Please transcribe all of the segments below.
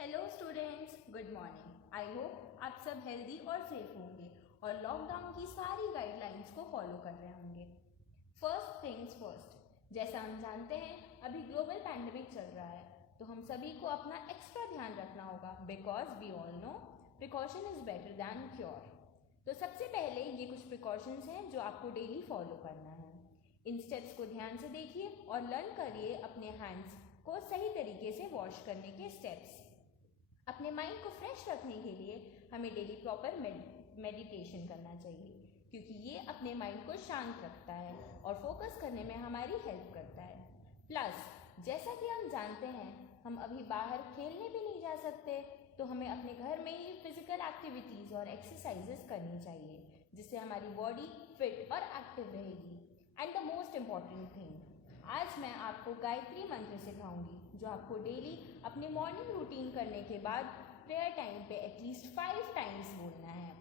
Hello students, good morning. I hope आप सब healthy और सेफ होंगे और लॉकडाउन की सारी गाइडलाइंस को फॉलो कर रहे होंगे। फर्स्ट थिंग्स फर्स्ट, जैसा हम जानते हैं अभी ग्लोबल पैंडेमिक चल रहा है, तो हम सभी को अपना एक्स्ट्रा ध्यान रखना होगा because we all know precaution is better than cure. तो सबसे पहले ये कुछ प्रिकॉशंस हैं जो आपको डेली फॉलो करना है। इन स्टेप्स को ध्यान से देखिए और लर्न करिए अपने हैंड्स को सही तरीके से वॉश करने के स्टेप्स। अपने माइंड को फ्रेश रखने के लिए हमें डेली प्रॉपर मेडिटेशन करना चाहिए, क्योंकि ये अपने माइंड को शांत रखता है और फोकस करने में हमारी हेल्प करता है। प्लस जैसा कि हम जानते हैं हम अभी बाहर खेलने भी नहीं जा सकते, तो हमें अपने घर में ही फिजिकल एक्टिविटीज़ और एक्सरसाइजेस करनी चाहिए, जिससे हमारी बॉडी फिट और एक्टिव रहेगी। And the most important thing, आज मैं आपको गायत्री मंत्र सिखाऊंगी जो आपको डेली अपने मॉर्निंग रूटीन करने के बाद प्रेयर टाइम पे एटलीस्ट 5 टाइम्स बोलना है।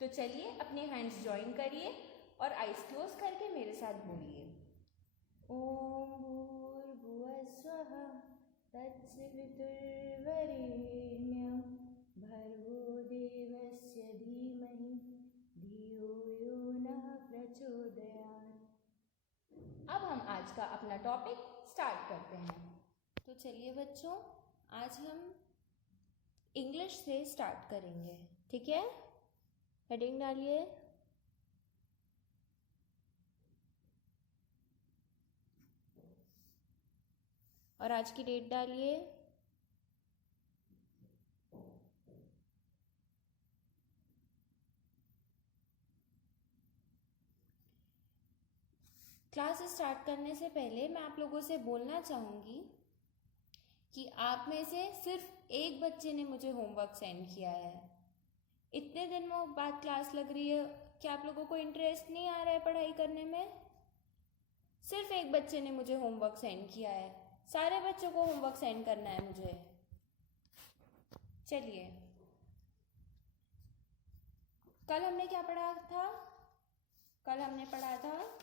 तो चलिए अपने हैंड्स जॉइन करिए और आइज क्लोज करके मेरे साथ बोलिए। ओम भूर्भुवः स्वः तत्सवितुर्वरेण्यं भर्गो देवस्य धीमहि धियो यो नः प्रचोदयात्। अब हम आज का अपना टॉपिक स्टार्ट करते हैं। तो चलिए बच्चों, आज हम इंग्लिश से स्टार्ट करेंगे, ठीक है? हेडिंग डालिए। और आज की डेट डालिए। क्लास स्टार्ट करने से पहले मैं आप लोगों से बोलना चाहूँगी कि आप में से सिर्फ एक बच्चे ने मुझे होमवर्क सेंड किया है। इतने दिन बाद क्लास लग रही है, क्या आप लोगों को इंटरेस्ट नहीं आ रहा है पढ़ाई करने में? सिर्फ एक बच्चे ने मुझे होमवर्क सेंड किया है, सारे बच्चों को होमवर्क सेंड करना है मुझे। चलिए, कल हमने क्या पढ़ा था? कल हमने पढ़ा था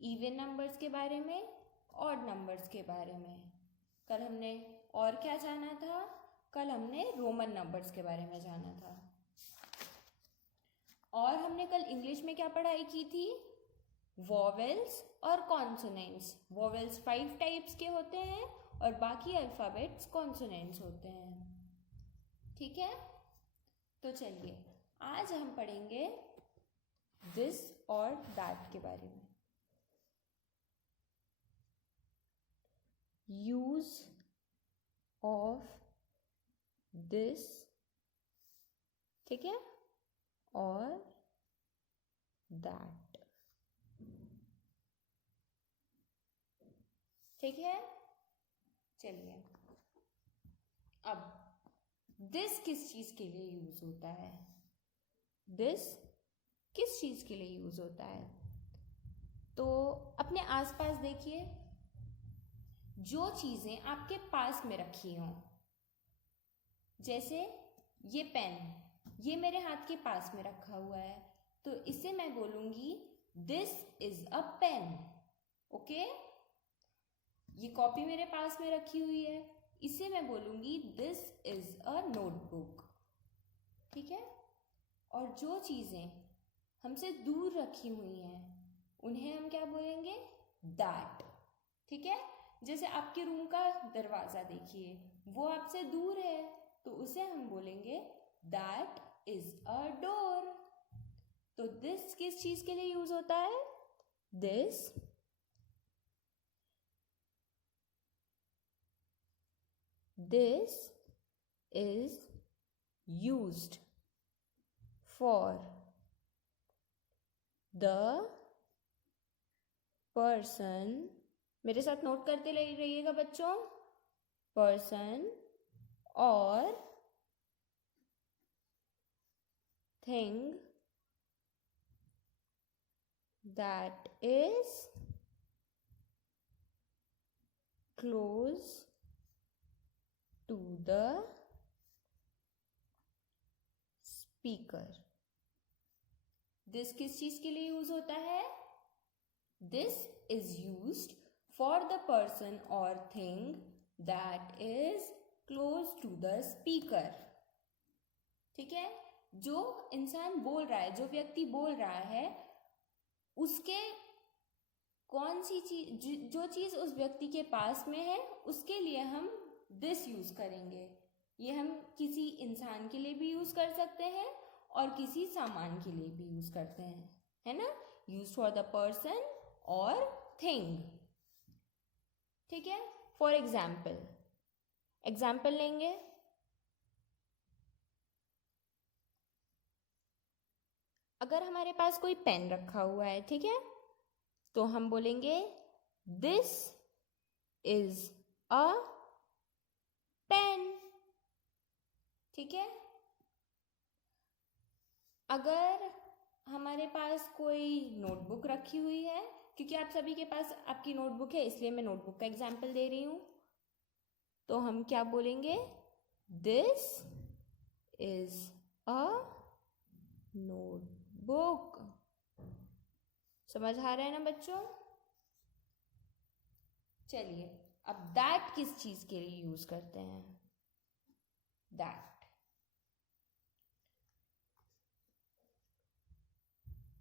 इवन नंबर्स के बारे में, ऑड नंबर्स के बारे में। कल हमने और क्या जाना था? कल हमने रोमन नंबर्स के बारे में जाना था। और हमने कल इंग्लिश में क्या पढ़ाई की थी? वॉवेल्स और कॉन्सोनेंट्स। वॉवेल्स 5 टाइप्स के होते हैं और बाकी अल्फाबेट्स कॉन्सोनेंट्स होते हैं, ठीक है? तो चलिए, आज हम पढ़ेंगे दिस और दैट के बारे में। यूज ऑफ दिस, ठीक है, और दैट, ठीक है? चलिए, अब दिस किस चीज के लिए यूज होता है? दिस किस चीज के लिए यूज होता है? तो अपने आसपास देखिए, जो चीजें आपके पास में रखी हों, जैसे ये पेन, ये मेरे हाथ के पास में रखा हुआ है, तो इसे मैं बोलूंगी this is a pen, okay? ये कॉपी मेरे पास में रखी हुई है, इसे मैं बोलूंगी दिस इज अ नोटबुक, ठीक है? और जो चीजें हमसे दूर रखी हुई हैं उन्हें हम क्या बोलेंगे? दैट, ठीक है? जैसे आपके रूम का दरवाजा देखिए, वो आपसे दूर है, तो उसे हम बोलेंगे दैट इज अ डोर। तो दिस किस चीज के लिए यूज होता है? This is used for the person, मेरे साथ नोट करते रहिएगा बच्चों, पर्सन और thing that is close to the speaker. This किस चीज के लिए यूज होता है? This is used for the person or thing that is close to the speaker. ठीक है, जो इंसान बोल रहा है, जो व्यक्ति बोल रहा है, उसके कौन सी चीज, जो चीज उस व्यक्ति के पास में है, उसके लिए हम दिस यूज करेंगे। ये हम किसी इंसान के लिए भी यूज कर सकते हैं और किसी सामान के लिए भी यूज करते हैं, है ना। यूज फॉर द पर्सन और थिंग। ठीक है, फॉर एग्जाम्पल लेंगे। अगर हमारे पास कोई पेन रखा हुआ है, ठीक है, तो हम बोलेंगे दिस इज अ पेन। ठीक है, अगर हमारे पास कोई नोटबुक रखी हुई है, क्योंकि आप सभी के पास आपकी नोटबुक है इसलिए मैं नोटबुक का एग्जाम्पल दे रही हूं, तो हम क्या बोलेंगे, दिस इज अ नोटबुक। समझ आ रहा है ना बच्चों। चलिए, अब दैट किस चीज के लिए यूज करते हैं, दैट।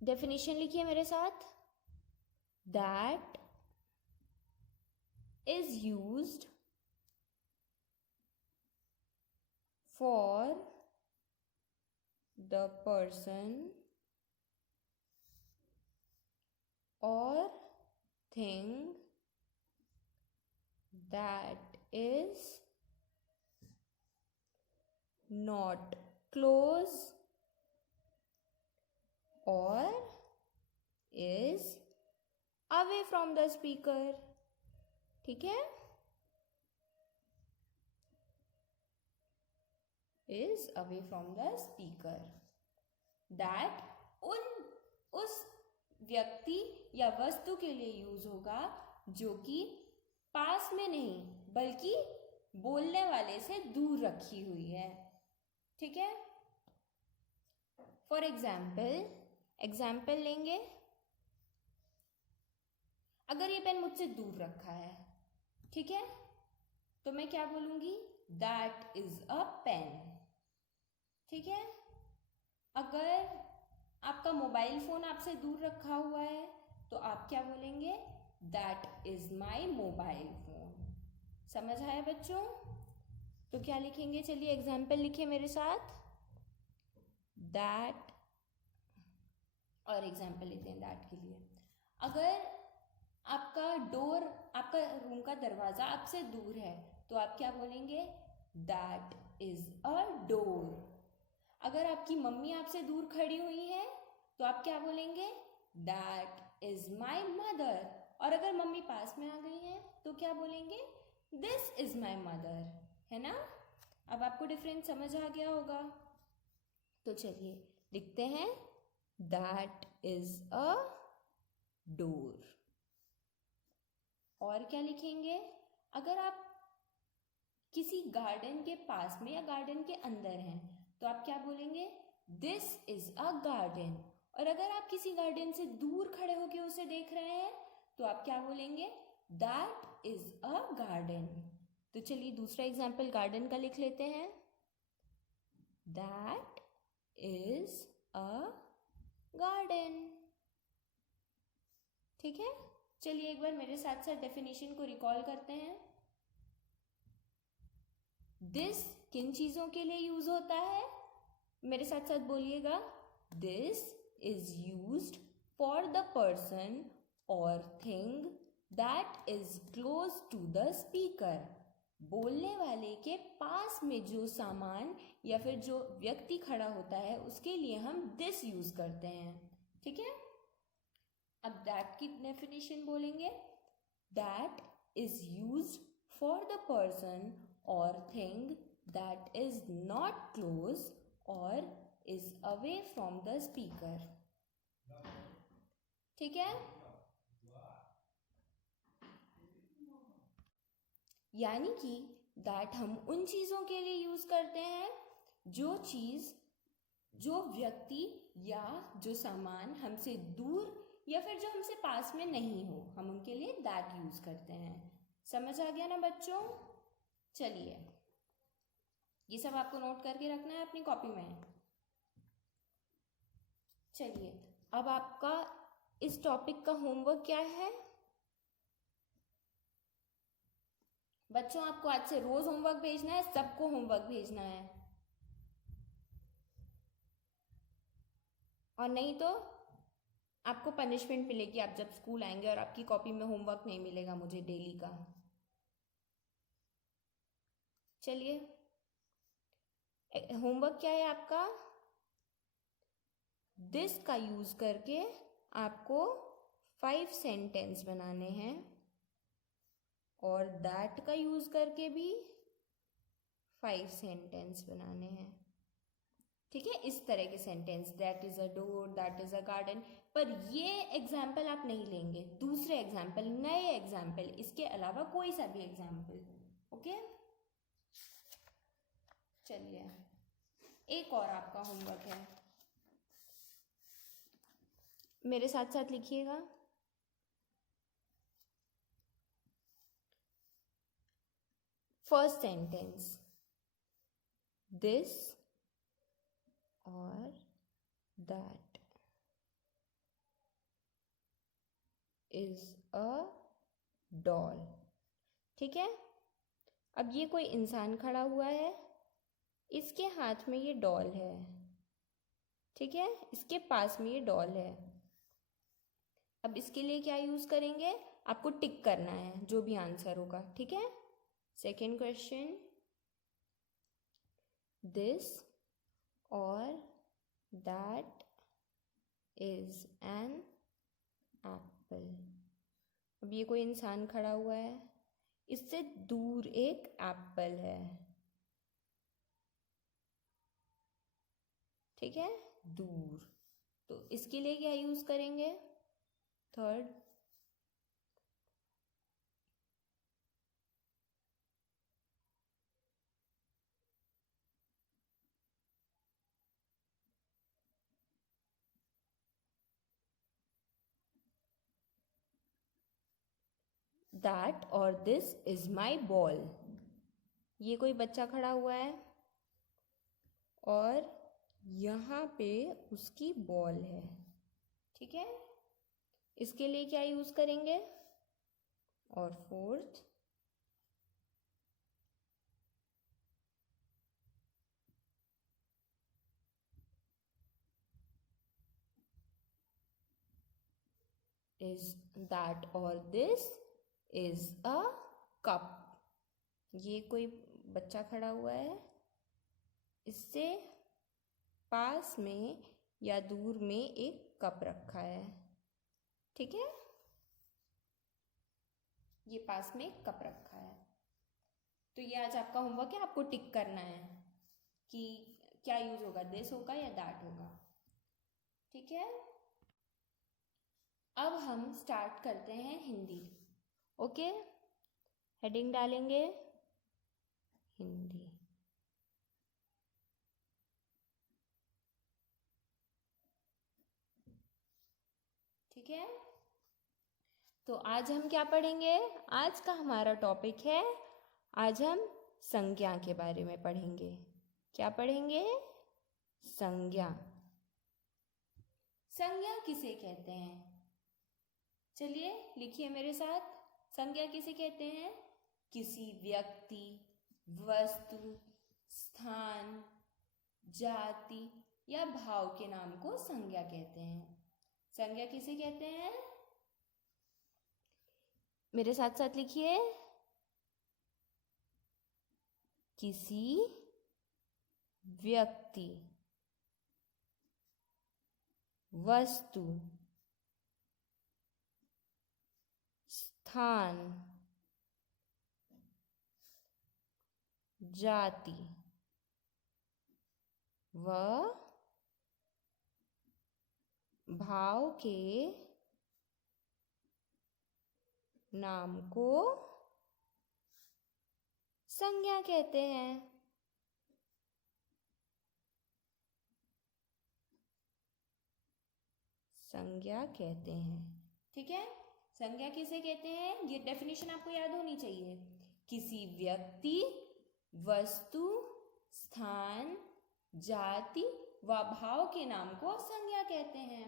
डेफिनेशन लिखिए मेरे साथ। That is used for the person or thing that is not close or is away from the speaker। ठीक है, is away from the speaker। that उस व्यक्ति या वस्तु के लिए यूज होगा जो कि पास में नहीं बल्कि बोलने वाले से दूर रखी हुई है। ठीक है, फॉर एग्जाम्पल लेंगे। अगर ये पेन मुझसे दूर रखा है, ठीक है, तो मैं क्या बोलूंगी, दैट इज अ पेन। ठीक है, अगर आपका मोबाइल फोन आपसे दूर रखा हुआ है तो आप क्या बोलेंगे, that is my mobile phone. समझ आया बच्चों। तो क्या लिखेंगे, चलिए एग्जाम्पल लिखिए मेरे साथ। दैट, और एग्जाम्पल लेते हैं दैट के लिए। अगर आपका रूम का दरवाजा आपसे दूर है तो आप क्या बोलेंगे, दैट इज अ डोर। अगर आपकी मम्मी आपसे दूर खड़ी हुई है तो आप क्या बोलेंगे, दैट इज माई मदर। और अगर मम्मी पास में आ गई है तो क्या बोलेंगे, दिस इज माई मदर। है ना। अब आपको डिफरेंस समझ आ गया होगा। तो चलिए लिखते हैं, दैट इज अ डोर। और क्या लिखेंगे, अगर आप किसी गार्डन के पास में या गार्डन के अंदर हैं तो आप क्या बोलेंगे, दिस इज अ गार्डन। और अगर आप किसी गार्डन से दूर खड़े होकर उसे देख रहे हैं तो आप क्या बोलेंगे, दैट इज अ गार्डन। तो चलिए दूसरा एग्जाम्पल गार्डन का लिख लेते हैं। That is a garden. ठीक है, चलिए एक बार मेरे साथ साथ डेफिनेशन को रिकॉल करते हैं। दिस किन चीजों के लिए यूज होता है, मेरे साथ साथ बोलिएगा। This is used for the person और thing that is close to the speaker. बोलने वाले के पास में जो सामान या फिर जो व्यक्ति खड़ा होता है उसके लिए हम दिस यूज करते हैं। ठीक है, अब दैट की डेफिनेशन बोलेंगे। That is used for the person और thing that is not close और is away from the speaker. ठीक है, यानी कि दैट हम उन चीजों के लिए यूज करते हैं जो चीज, जो व्यक्ति या जो सामान हमसे दूर या फिर जो हमसे पास में नहीं हो, हम उनके लिए दैट यूज करते हैं। समझ आ गया ना बच्चों। चलिए ये सब आपको नोट करके रखना है अपनी कॉपी में। चलिए, अब आपका इस टॉपिक का होमवर्क क्या है बच्चों? आपको आज से रोज होमवर्क भेजना है, सबको होमवर्क भेजना है, और नहीं तो आपको पनिशमेंट मिलेगी आप जब स्कूल आएंगे और आपकी कॉपी में होमवर्क नहीं मिलेगा मुझे डेली का। चलिए, होमवर्क क्या है आपका? दिस का यूज करके आपको 5 सेंटेंस बनाने हैं, और दैट का यूज करके भी 5 सेंटेंस बनाने हैं। ठीक है, इस तरह के sentence, that is a door, that is a garden. पर ये एग्जाम्पल आप नहीं लेंगे, दूसरे एग्जाम्पल, नए एग्जाम्पल, इसके अलावा कोई सा भी एग्जाम्पल। ओके, चलिए, एक और आपका होमवर्क है, मेरे साथ साथ लिखिएगा। फर्स्ट सेंटेंस, दिस और दैट इज अ डॉल। ठीक है, अब ये कोई इंसान खड़ा हुआ है, इसके हाथ में ये डॉल है। ठीक है, इसके पास में ये डॉल है। अब इसके लिए क्या यूज करेंगे? आपको टिक करना है जो भी आंसर होगा। ठीक है, सेकेंड क्वेश्चन, दिस और दैट इज एन एप्पल। अब ये कोई इंसान खड़ा हुआ है, इससे दूर एक एप्पल है। ठीक है, दूर, तो इसके लिए क्या यूज करेंगे? थर्ड, दैट और दिस इज माई बॉल। ये कोई बच्चा खड़ा हुआ है और यहाँ पे उसकी बॉल है। ठीक है, इसके लिए क्या यूज करेंगे? और फोर्थ, इज दैट और दिस इज अ कप। ये कोई बच्चा खड़ा हुआ है, इससे पास में या दूर में एक कप रखा है। ठीक है, ये पास में एक कप रखा है। तो ये आज आपका होमवर्क है, आपको टिक करना है कि क्या यूज होगा, दिस होगा या दैट होगा। ठीक है, अब हम स्टार्ट करते हैं हिंदी। ओके, हेडिंग डालेंगे हिंदी। ठीक है, तो आज हम क्या पढ़ेंगे? आज का हमारा टॉपिक है, आज हम संज्ञा के बारे में पढ़ेंगे। क्या पढ़ेंगे? संज्ञा। संज्ञा किसे कहते हैं? चलिए लिखिए मेरे साथ, संज्ञा किसे कहते हैं? किसी व्यक्ति, वस्तु, स्थान, जाति या भाव के नाम को संज्ञा कहते हैं। संज्ञा किसे कहते हैं? मेरे साथ साथ लिखिए, किसी व्यक्ति, वस्तु, स्थान, जाति व भाव के नाम को संज्ञा कहते हैं। संज्ञा कहते हैं। ठीक है, संज्ञा किसे कहते हैं? ये डेफिनेशन आपको याद होनी चाहिए। किसी व्यक्ति, वस्तु, स्थान, जाति व भाव के नाम को संज्ञा कहते हैं।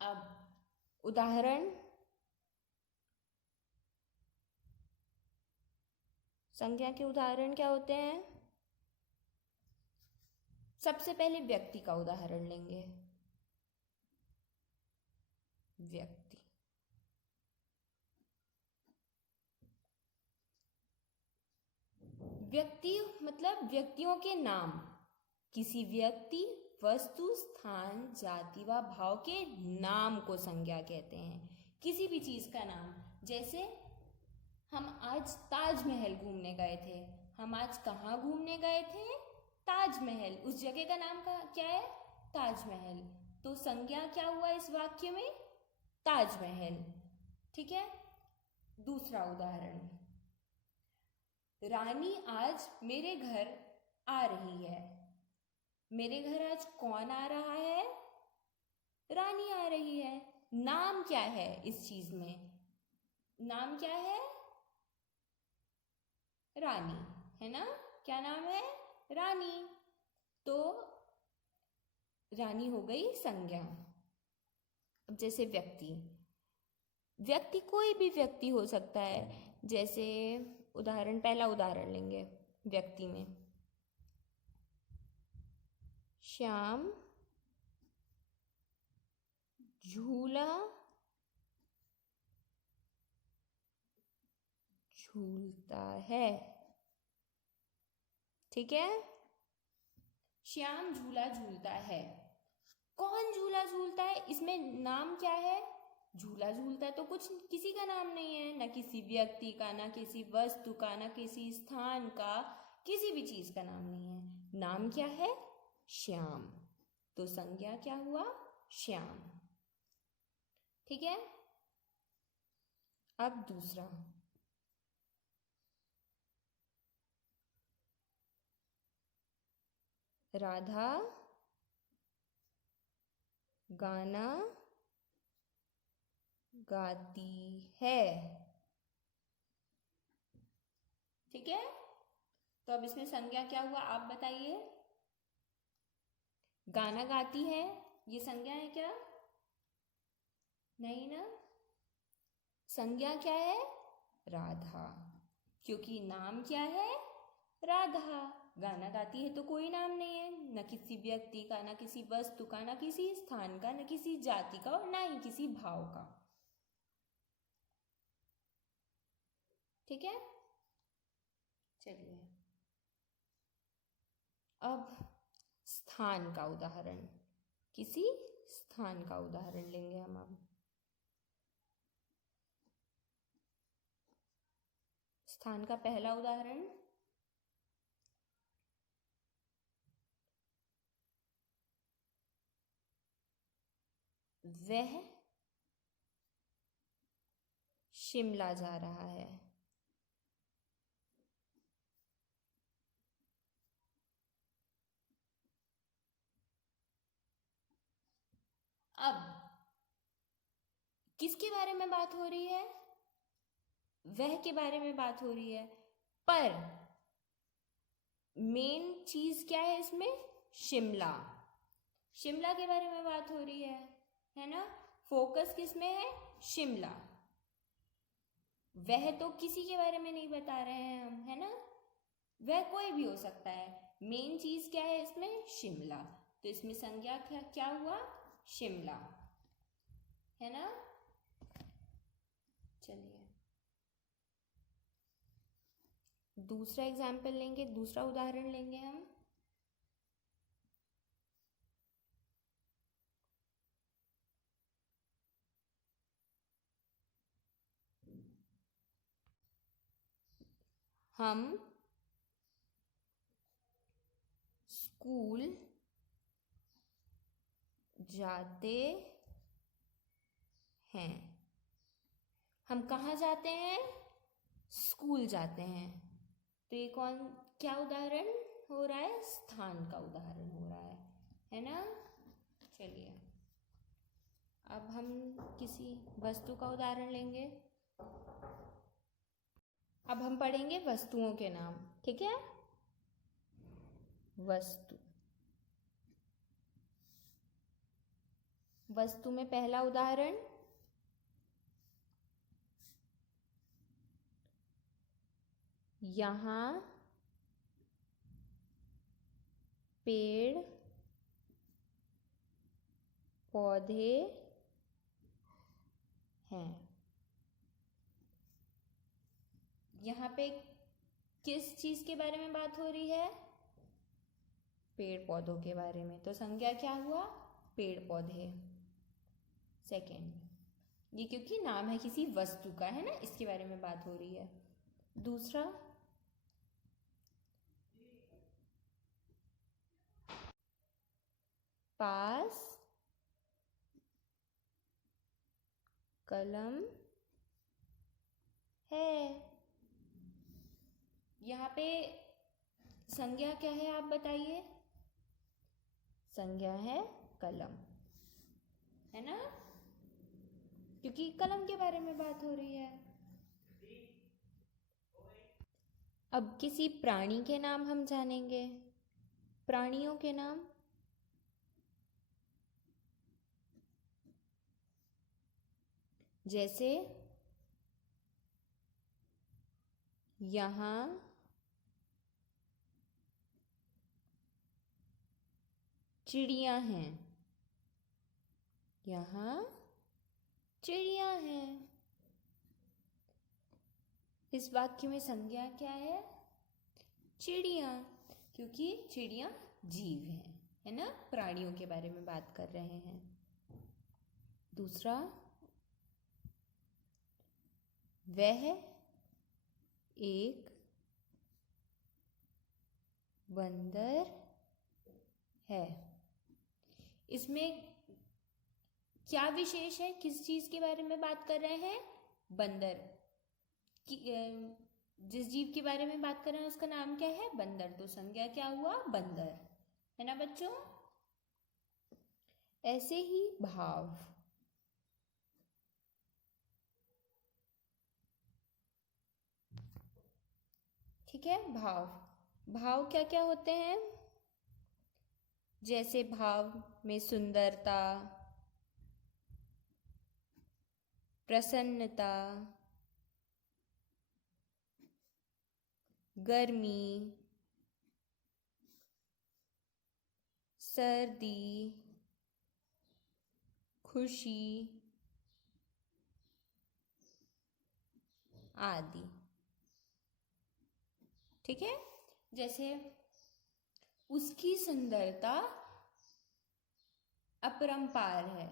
अब उदाहरण, संज्ञा के उदाहरण क्या होते हैं? सबसे पहले व्यक्ति का उदाहरण लेंगे। व्यक्ति, व्यक्ति मतलब व्यक्तियों के नाम। किसी व्यक्ति, वस्तु, स्थान, जाति व भाव के नाम को संज्ञा कहते हैं। किसी भी चीज का नाम, जैसे हम आज ताजमहल घूमने गए थे। हम आज कहाँ घूमने गए थे? ताजमहल। उस जगह का नाम क्या है? ताजमहल। तो संज्ञा क्या हुआ इस वाक्य में? ताजमहल। ठीक है। दूसरा उदाहरण, रानी आज मेरे घर आ रही है। मेरे घर आज कौन आ रहा है? रानी आ रही है। नाम क्या है इस चीज में? नाम क्या है? रानी, है ना? क्या नाम है? रानी। तो रानी हो गई संज्ञा। अब जैसे व्यक्ति, व्यक्ति कोई भी व्यक्ति हो सकता है। जैसे उदाहरण, पहला उदाहरण लेंगे व्यक्ति में, श्याम झूला झूलता है। ठीक है, श्याम झूला झूलता है। कौन झूला झूलता है? इसमें नाम क्या है? झूला झूलता है तो कुछ किसी का नाम नहीं है, ना किसी व्यक्ति का, ना किसी वस्तु का, ना किसी स्थान का, किसी भी चीज का नाम नहीं है। नाम क्या है? श्याम। तो संज्ञा क्या हुआ? श्याम। ठीक है। अब दूसरा, राधा गाना गाती है। ठीक है। तो अब इसमें संज्ञा क्या हुआ, आप बताइए? गाना गाती है, ये संज्ञा है क्या? नहीं ना। संज्ञा क्या है? राधा, क्योंकि नाम क्या है? राधा। गाना गाती है तो कोई नाम नहीं है, न किसी व्यक्ति का, न किसी वस्तु का, न किसी स्थान का, न किसी जाति का और न ही किसी भाव का। ठीक है। चलिए अब स्थान का उदाहरण, किसी स्थान का उदाहरण लेंगे हम। अब स्थान का पहला उदाहरण, वह शिमला जा रहा है। अब किसके बारे में बात हो रही है? वह के बारे में बात हो रही है, पर मेन चीज क्या है इसमें? शिमला। शिमला के बारे में बात हो रही है ना? फोकस किस में है? शिमला। वह तो किसी के बारे में नहीं बता रहे हैं हम, है ना? वह कोई भी हो सकता है। मेन चीज क्या है इसमें? शिमला। तो इसमें संज्ञा क्या हुआ? शिमला, है ना? चलिए दूसरा एग्जाम्पल लेंगे, दूसरा उदाहरण लेंगे हम। हम स्कूल जाते हैं। हम कहाँ जाते हैं? स्कूल जाते हैं। तो ये क्या उदाहरण हो रहा है? स्थान का उदाहरण हो रहा है ना? चलिए अब हम किसी वस्तु का उदाहरण लेंगे। अब हम पढ़ेंगे वस्तुओं के नाम। ठीक है। वस्तु। वस्तु में पहला उदाहरण यहाँ पेड़ पौधे हैं। यहाँ पे किस चीज के बारे में बात हो रही है? पेड़ पौधों के बारे में। तो संज्ञा क्या हुआ? पेड़ पौधे। सेकेंड, ये क्योंकि नाम है किसी वस्तु का, है ना, इसके बारे में बात हो रही है। दूसरा, पास कलम है। यहाँ पे संज्ञा क्या है, आप बताइए? संज्ञा है कलम, है ना, क्योंकि कलम के बारे में बात हो रही है। अब किसी प्राणी के नाम हम जानेंगे। प्राणियों के नाम, जैसे यहाँ चिड़िया हैं। यहाँ चिड़िया हैं। इस वाक्य में संज्ञा क्या है? चिड़िया, क्योंकि चिड़िया जीव है ना, प्राणियों के बारे में बात कर रहे हैं। दूसरा, वह एक बंदर है। इसमें क्या विशेष है? किस चीज के बारे में बात कर रहे हैं? बंदर की। जिस जीव के बारे में बात कर रहे हैं उसका नाम क्या है? बंदर। तो संज्ञा क्या हुआ? बंदर, है ना बच्चों। ऐसे ही भाव, ठीक है। भाव क्या क्या होते हैं? जैसे भाव में सुंदरता, प्रसन्नता, गर्मी, सर्दी, खुशी आदि, ठीक है। जैसे उसकी सुंदरता अपरंपार है।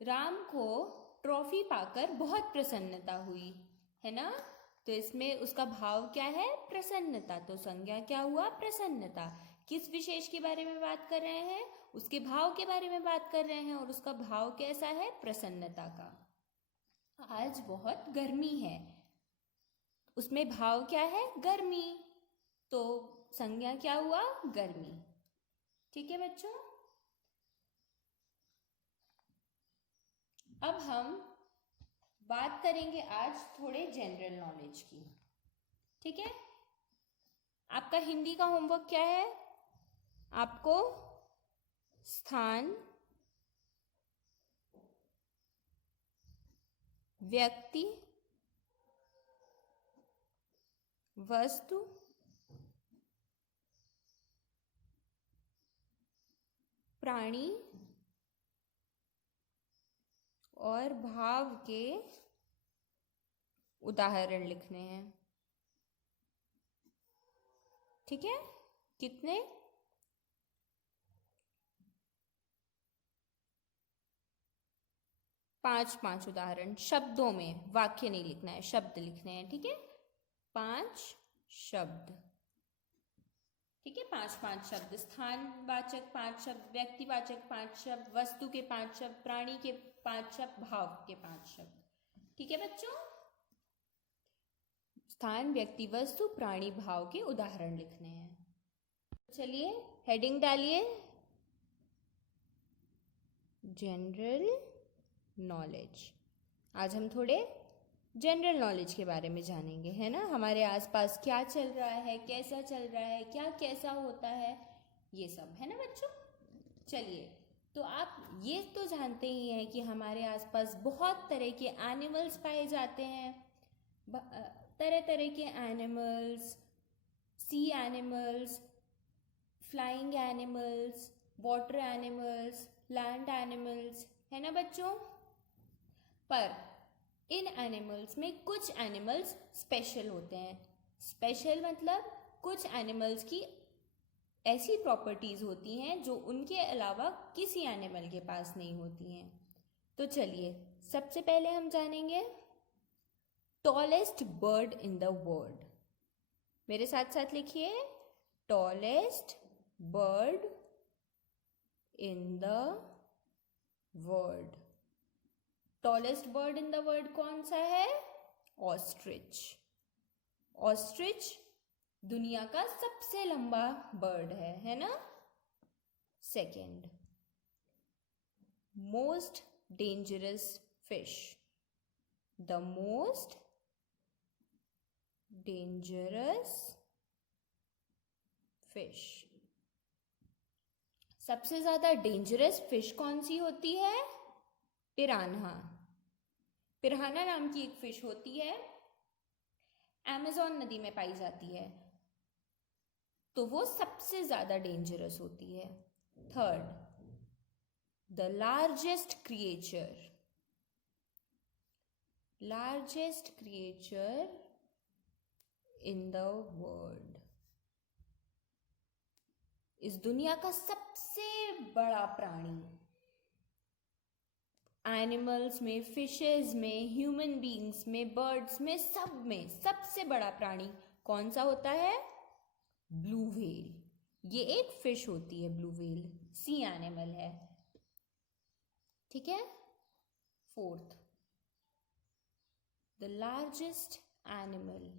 राम को ट्रॉफी पाकर बहुत प्रसन्नता हुई, है ना। तो इसमें उसका भाव क्या है? प्रसन्नता। तो संज्ञा क्या हुआ? प्रसन्नता। किस विशेष के बारे में बात कर रहे हैं? उसके भाव के बारे में बात कर रहे हैं, और उसका भाव कैसा है? प्रसन्नता का। आज बहुत गर्मी है, उसमें भाव क्या है? गर्मी। तो संज्ञा क्या हुआ? गर्मी, ठीक है बच्चों। अब हम बात करेंगे आज थोड़े जनरल नॉलेज की, ठीक है। आपका हिंदी का होमवर्क क्या है? आपको स्थान, व्यक्ति, वस्तु, प्राणी और भाव के उदाहरण लिखने हैं, ठीक है। कितने? 5 उदाहरण, शब्दों में, वाक्य नहीं लिखना है, शब्द लिखने हैं, ठीक है। 5 शब्द, ठीक है। 5 शब्द, स्थानवाचक 5 शब्द, व्यक्तिवाचक 5 शब्द, वस्तु के 5 शब्द, प्राणी के 5 शब्द, भाव के 5 शब्द, ठीक है बच्चों। स्थान, व्यक्ति, वस्तु, प्राणी, भाव के उदाहरण लिखने हैं। चलिए हेडिंग डालिए, जनरल नॉलेज। आज हम थोड़े जनरल नॉलेज के बारे में जानेंगे, है ना। हमारे आसपास क्या चल रहा है, कैसा चल रहा है, क्या कैसा होता है, ये सब, है ना बच्चों। चलिए, तो आप ये तो जानते ही हैं कि हमारे आसपास बहुत तरह के एनिमल्स पाए जाते हैं। तरह तरह के animals, sea animals, flying animals, water animals, land animals, है ना बच्चों। पर इन एनिमल्स में कुछ एनिमल्स स्पेशल होते हैं। स्पेशल मतलब कुछ एनिमल्स की ऐसी प्रॉपर्टीज होती हैं जो उनके अलावा किसी एनिमल के पास नहीं होती हैं। तो चलिए, सबसे पहले हम जानेंगे tallest bird in the world. मेरे साथ साथ लिखिए, tallest bird in the world. Tallest bird in the world कौन सा है? ऑस्ट्रिच। ऑस्ट्रिच दुनिया का सबसे लंबा बर्ड है ना। Second, most dangerous fish. The most dangerous fish. सबसे ज्यादा डेंजरस फिश कौन सी होती है? पिरान्हा। पिरान्हा नाम की एक फिश होती है, अमेज़न नदी में पाई जाती है, तो वो सबसे ज्यादा डेंजरस होती है। Third, the largest creature. Largest creature in the world. इस दुनिया का सबसे बड़ा प्राणी, एनिमल्स में, फिशेस में, ह्यूमन बीइंग्स में, बर्ड्स में, सब में सबसे बड़ा प्राणी कौन सा होता है? Blue whale. ये एक फिश होती है, ब्लू व्हेल सी एनिमल है, ठीक है। Fourth, the largest animal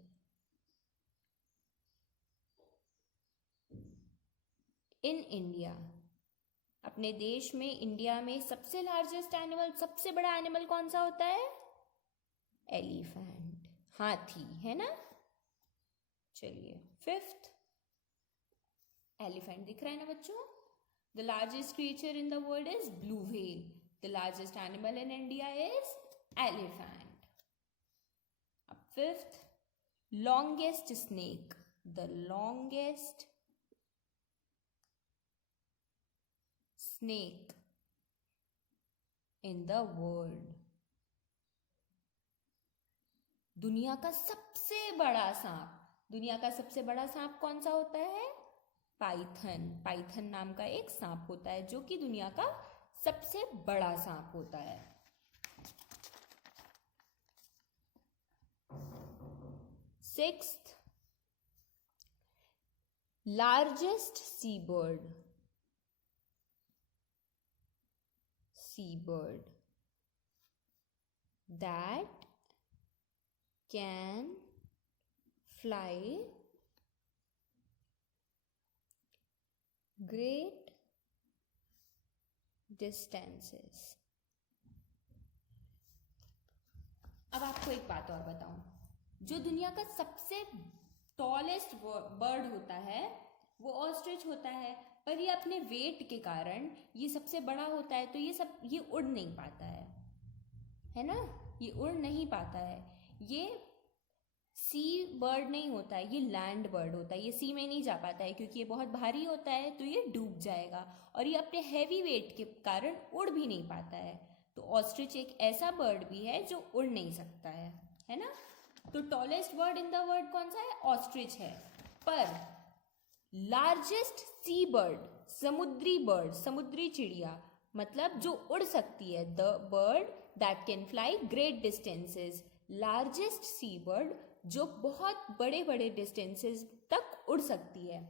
in India. अपने देश में, इंडिया में सबसे लार्जेस्ट एनिमल, सबसे बड़ा एनिमल कौन सा होता है? एलिफेंट, हाथी, है ना। चलिए, फिफ्थ, एलिफेंट दिख रहा है ना बच्चों। The largest creature in the world is blue whale. The largest animal in India is elephant. अब fifth, longest snake. The longest snake in the world। दुनिया का सबसे बड़ा सांप। दुनिया का सबसे बड़ा सांप कौन सा होता है? पाइथन। पाइथन नाम का एक सांप होता है जो कि दुनिया का सबसे बड़ा सांप होता है। Sixth, largest C bird. Seabird that can fly great distances। अब आपको एक बात और बताऊं, जो दुनिया का सबसे टॉलेस्ट बर्ड होता है वो ऑस्ट्रिच होता है, पर ये अपने वेट के कारण ये सबसे बड़ा होता है, तो ये उड़ नहीं पाता है ना। ये उड़ नहीं पाता है। ये सी बर्ड नहीं होता है, ये लैंड बर्ड होता है। ये सी में नहीं जा पाता है क्योंकि ये बहुत भारी होता है, तो ये डूब जाएगा, और ये अपने हैवी वेट के कारण उड़ भी नहीं पाता है। तो ऑस्ट्रिच एक ऐसा बर्ड भी है जो उड़ नहीं सकता है ना। तो tallest bird in the world कौन सा है? ऑस्ट्रिच है। पर लार्जेस्ट सी बर्ड, समुद्री बर्ड, समुद्री चिड़िया, मतलब जो उड़ सकती है, the bird that can fly great distances. Largest C bird जो बहुत बड़े बड़े डिस्टेंसेस तक उड़ सकती है,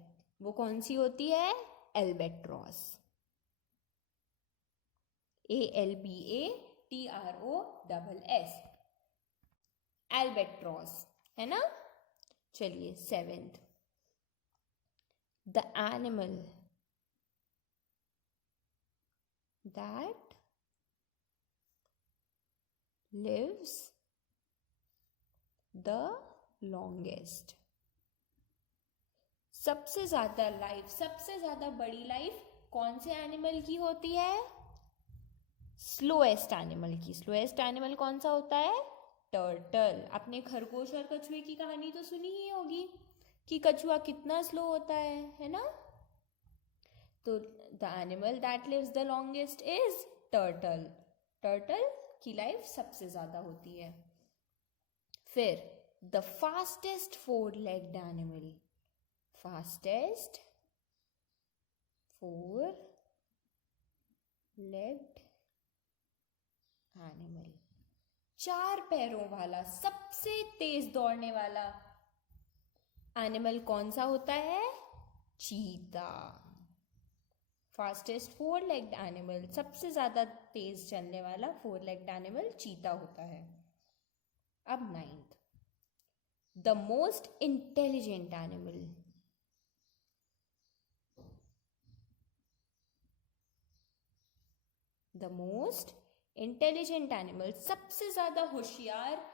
वो कौन सी होती है? एल्बेट्रॉस। ALBATROSS, एल्बेट्रॉस, है ना। चलिए, seventh, the animal that lives the longest. सबसे ज्यादा लाइफ, सबसे ज्यादा बड़ी लाइफ कौन से एनिमल की होती है? स्लोएस्ट एनिमल की। स्लोएस्ट एनिमल कौन सा होता है? टर्टल। आपने खरगोश और कछुए की कहानी तो सुनी ही होगी कि कछुआ कितना स्लो होता है ना? तो the animal that lives the longest is turtle. Turtle की लाइफ सबसे ज्यादा होती है। फिर the fastest four legged animal. Fastest four legged animal, चार पैरों वाला सबसे तेज दौड़ने वाला एनिमल कौन सा होता है? चीता। फास्टेस्ट फोर लेग्ड एनिमल, सबसे ज्यादा तेज चलने वाला फोर लेग्ड एनिमल चीता होता है। अब 9th, the most intelligent animal. The most intelligent animal, सबसे ज्यादा होशियार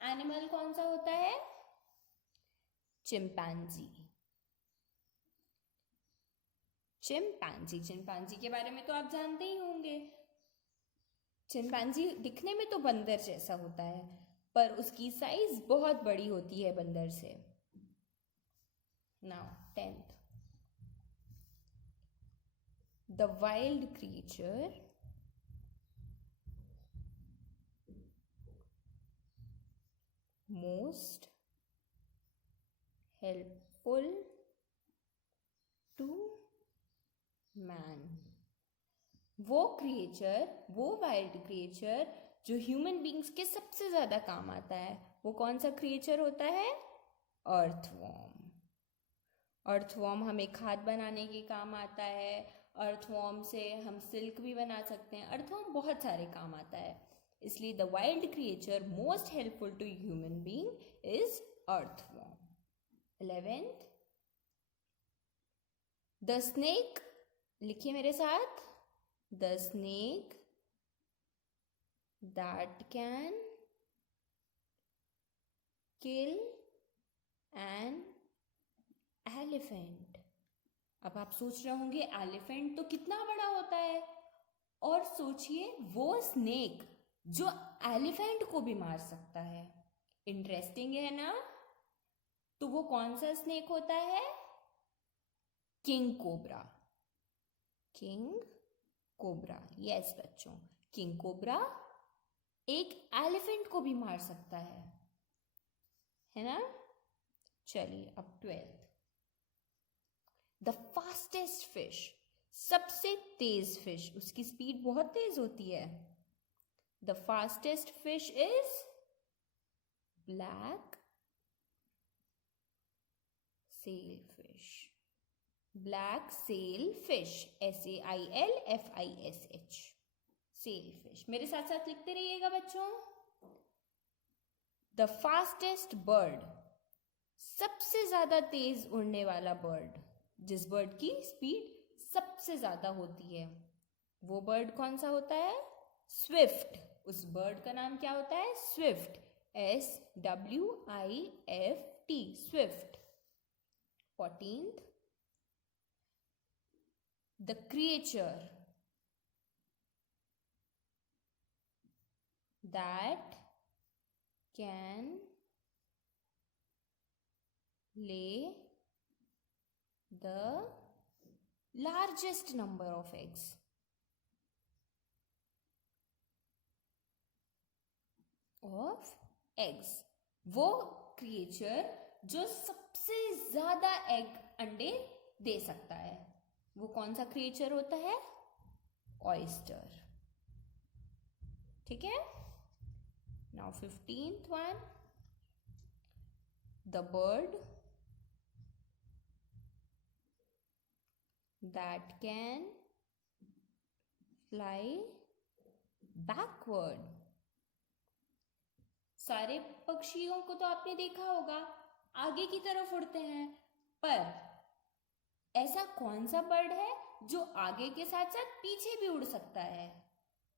एनिमल कौन सा होता है? चिंपैंजी। चिंपैंजी, चिंपैंजी के बारे में तो आप जानते ही होंगे। चिंपैंजी दिखने में तो बंदर जैसा होता है, पर उसकी साइज बहुत बड़ी होती है बंदर से। Now 10th, the wild creature most helpful to man। वो क्रिएचर, वो वाइल्ड क्रिएचर जो ह्यूमन बींग्स के सबसे ज्यादा काम आता है, वो कौन सा क्रिएचर होता है? अर्थवॉर्म। अर्थवॉर्म हमें खाद बनाने के काम आता है। अर्थवॉर्म से हम सिल्क भी बना सकते हैं। अर्थवॉर्म बहुत सारे काम आता है, इसलिए the wild creature most helpful to human being is earthworm. 11th, the snake. लिखिए मेरे साथ, the snake that can kill an elephant. अब आप सोच रहे होंगे एलिफेंट तो कितना बड़ा होता है, और सोचिए वो स्नेक जो एलिफेंट को भी मार सकता है। इंटरेस्टिंग है ना? तो वो कौन सा स्नेक होता है? King cobra. King cobra, yes बच्चों, किंग कोबरा एक एलिफेंट को भी मार सकता है ना? चलिए अब 12th, द फास्टेस्ट फिश। सबसे तेज फिश, उसकी स्पीड बहुत तेज होती है। The fastest fish is black sailfish. Black sail fish, SAILFISH, sailfish. मेरे साथ साथ लिखते रहिएगा बच्चों। द फास्टेस्ट बर्ड, सबसे ज्यादा तेज उड़ने वाला बर्ड, जिस बर्ड की स्पीड सबसे ज्यादा होती है, वो बर्ड कौन सा होता है? स्विफ्ट। उस बर्ड का नाम क्या होता है? Swift, SWIFT, Swift. 14th, the creature that can lay the largest number of eggs। वो क्रिएचर जो सबसे ज्यादा एग, अंडे दे सकता है, वो कौन सा क्रिएचर होता है? ऑयस्टर। ठीक है? Now 15th one, the bird that can fly backward। सारे पक्षियों को तो आपने देखा होगा आगे की तरफ उड़ते हैं, पर ऐसा कौन सा बर्ड है जो आगे के साथ साथ पीछे भी उड़ सकता है?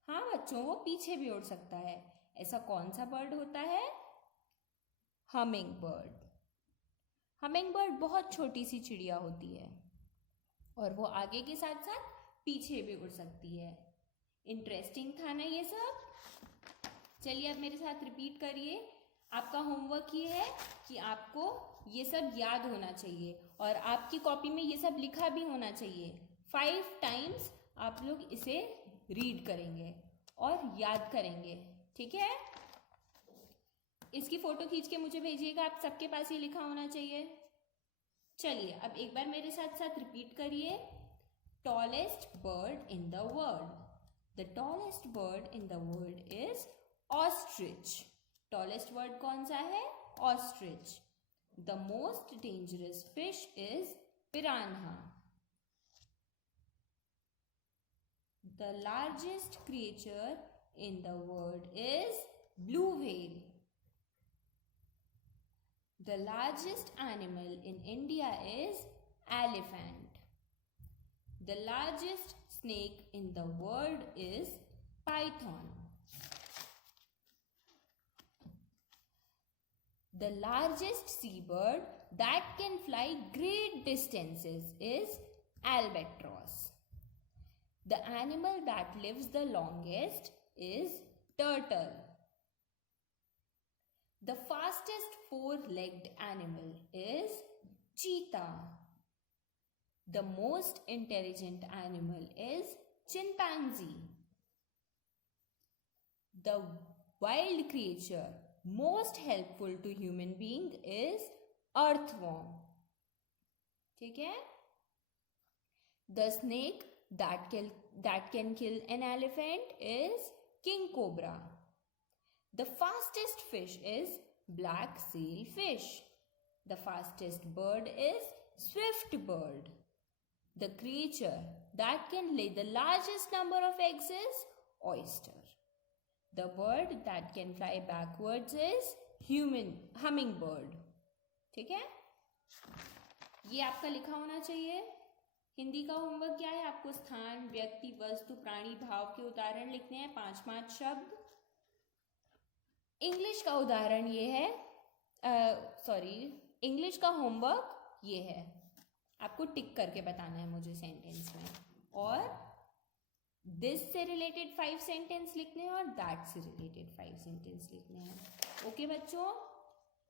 हाँ बच्चों, वो पीछे भी उड़ सकता है। ऐसा कौन सा बर्ड होता है? Humming bird. हमिंग बर्ड बहुत छोटी सी चिड़िया होती है और वो आगे के साथ साथ पीछे भी उड़ सकती है। इंटरेस्टिंग था ना ये सब? चलिए अब मेरे साथ रिपीट करिए। आपका होमवर्क ये है कि आपको ये सब याद होना चाहिए और आपकी कॉपी में ये सब लिखा भी होना चाहिए। 5 टाइम्स आप लोग इसे रीड करेंगे और याद करेंगे, ठीक है? इसकी फोटो खींच के मुझे भेजिएगा, आप सबके पास ये लिखा होना चाहिए। चलिए अब एक बार मेरे साथ साथ रिपीट करिए। Tallest bird in the world. The tallest bird in the world is ostrich. Tallest bird कौन सा है? Ostrich. The most dangerous fish is piranha. The largest creature in the world is blue whale. The largest animal in India is elephant. The largest snake in the world is python. The largest seabird that can fly great distances is albatross. The animal that lives the longest is turtle. The fastest four-legged animal is cheetah. The most intelligent animal is chimpanzee. The wild creature most helpful to human being is earthworm. ठीक है? The snake that can kill an elephant is king cobra. The fastest fish is black sailfish. The fastest bird is swift bird. The creature that can lay the largest number of eggs is oyster. The bird that can fly backwards is hummingbird. ठीक है? ये आपका लिखा होना चाहिए। हिंदी का homework क्या है? आपको स्थान, व्यक्ति, वस्तु, प्राणी, भाव के उदाहरण लिखने हैं, 5 शब्द। इंग्लिश का उदाहरण ये है, इंग्लिश का होमवर्क ये है। आपको टिक करके बताना है मुझे सेंटेंस में, और दिस से रिलेटेड 5 सेंटेंस लिखने हैं और दैट से रिलेटेड 5 सेंटेंस लिखने हैं। ओके बच्चों,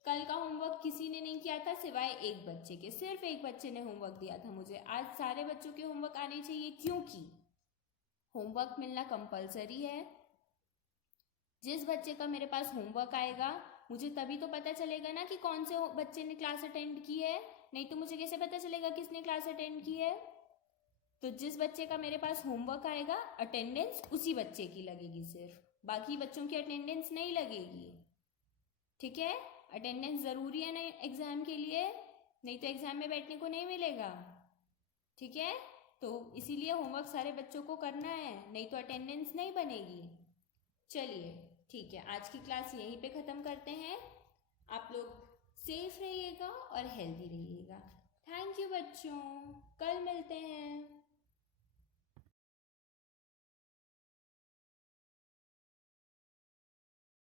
कल का होमवर्क किसी ने नहीं किया था सिवाय एक बच्चे के। सिर्फ एक बच्चे ने होमवर्क दिया था मुझे। आज सारे बच्चों के होमवर्क आने चाहिए, क्योंकि होमवर्क मिलना कंपलसरी है। जिस बच्चे का मेरे पास होमवर्क आएगा, मुझे तभी तो पता चलेगा ना कि कौन से बच्चे ने क्लास अटेंड की है। नहीं तो मुझे कैसे पता चलेगा किसने क्लास अटेंड की है? तो जिस बच्चे का मेरे पास होमवर्क आएगा, अटेंडेंस उसी बच्चे की लगेगी सिर्फ, बाकी बच्चों की अटेंडेंस नहीं लगेगी। ठीक है? अटेंडेंस जरूरी है ना एग्जाम के लिए, नहीं तो एग्जाम में बैठने को नहीं मिलेगा। ठीक है? तो इसीलिए होमवर्क सारे बच्चों को करना है, नहीं तो अटेंडेंस नहीं बनेगी। चलिए ठीक है, आज की क्लास यहीं पे ख़त्म करते हैं। आप लोग सेफ रहिएगा और हेल्दी रहिएगा। थैंक यू बच्चों, कल मिलते हैं।